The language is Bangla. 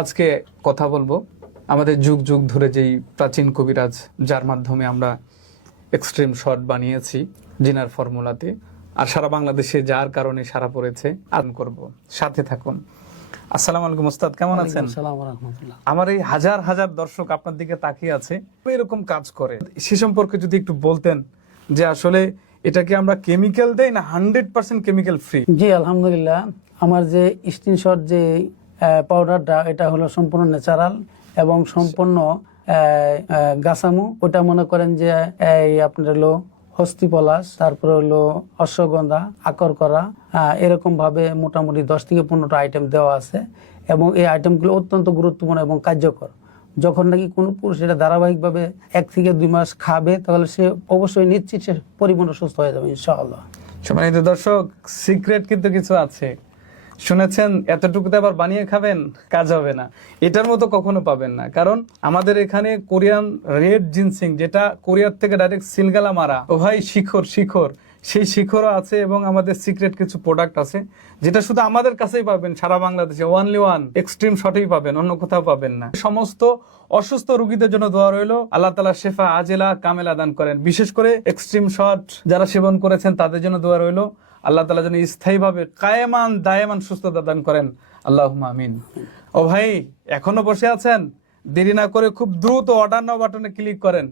আজকে কথা বলবো আমাদের যুগ যুগ ধরে যেই প্রাচীন কবিরাজ, যার মাধ্যমে আমরা এক্সট্রিম শট বানিয়েছি জিনার ফর্মুলাতে, আর সারা বাংলাদেশে যার কারণে সারা পড়েছে, আন করব, সাথে থাকুন। আসসালামু আলাইকুম ওস্তাদ, কেমন আছেন? আমার এই হাজার হাজার দর্শক আপনার দিকে তাকিয়ে আছে, এরকম কাজ করে, সে সম্পর্কে যদি একটু বলতেন যে আসলে এটা কি আমরা কেমিক্যাল দেই না 100% কেমিক্যাল ফ্রি? জি আলহামদুলিল্লাহ, আমার যে স্ক্রিনশট যে পাউডারটা, এটা হলো সম্পূর্ণ ন্যাচারাল এবং সম্পূর্ণ গাছামু। ওটা মনে করেন যে এই আপনার হলো হস্তি পলাশ, তারপরে হলো অশ্বগন্ধা, আকর করা, এরকম ভাবে মোটামুটি 10 থেকে 15টা আইটেম দেওয়া আছে এবং এই আইটেমগুলো অত্যন্ত গুরুত্বপূর্ণ এবং কার্যকর। যখন নাকি কোনো পুরুষ এটা ধারাবাহিকভাবে 1 থেকে 2 মাস খাবে, তাহলে সে অবশ্যই নিশ্চিত সে পরিপূর্ণ সুস্থ হয়ে যাবে ইনশাআল্লাহ। সম্মানিত দর্শক, সিক্রেট কিন্তু কিছু আছে, শুনেছেন? এতটুকুতে আবার বানিয়ে খাবেন, কাজ হবে না। এটার মতো কখনো পাবেন না, কারণ আমাদের এখানে কোরিয়ান রেড জিনসিং, যেটা কোরিয়ার থেকে ডাইরেক্ট সিলগালা মারা, ও ভাই শিখর সেই শিখরও আছে, এবং আমাদের সিক্রেট কিছু প্রোডাক্ট আছে যেটা শুধু আমাদের কাছেই পাবেন সারা বাংলাদেশে, ওয়ানলি ওয়ান এক্সট্রিম শটেই পাবেন, অন্য কোথাও পাবেন না। সমস্ত অসুস্থ রোগীদের জন্য দোয়া রইল, আল্লাহ তাআলা শেফা আজেলা কামেলা দান করেন। বিশেষ করে এক্সট্রিম শট যারা সেবন করেছেন তাদের জন্য দোয়া রইল, আল্লাহ তাআলা যেন স্থায়ীভাবে কায়েমান দায়েমান সুস্থতা দান করেন, আল্লাহুম্মা আমিন। ও ভাই, এখনো বসে আছেন? দেরি না করে খুব দ্রুত অর্ডার নাও বাটনে ক্লিক করেন।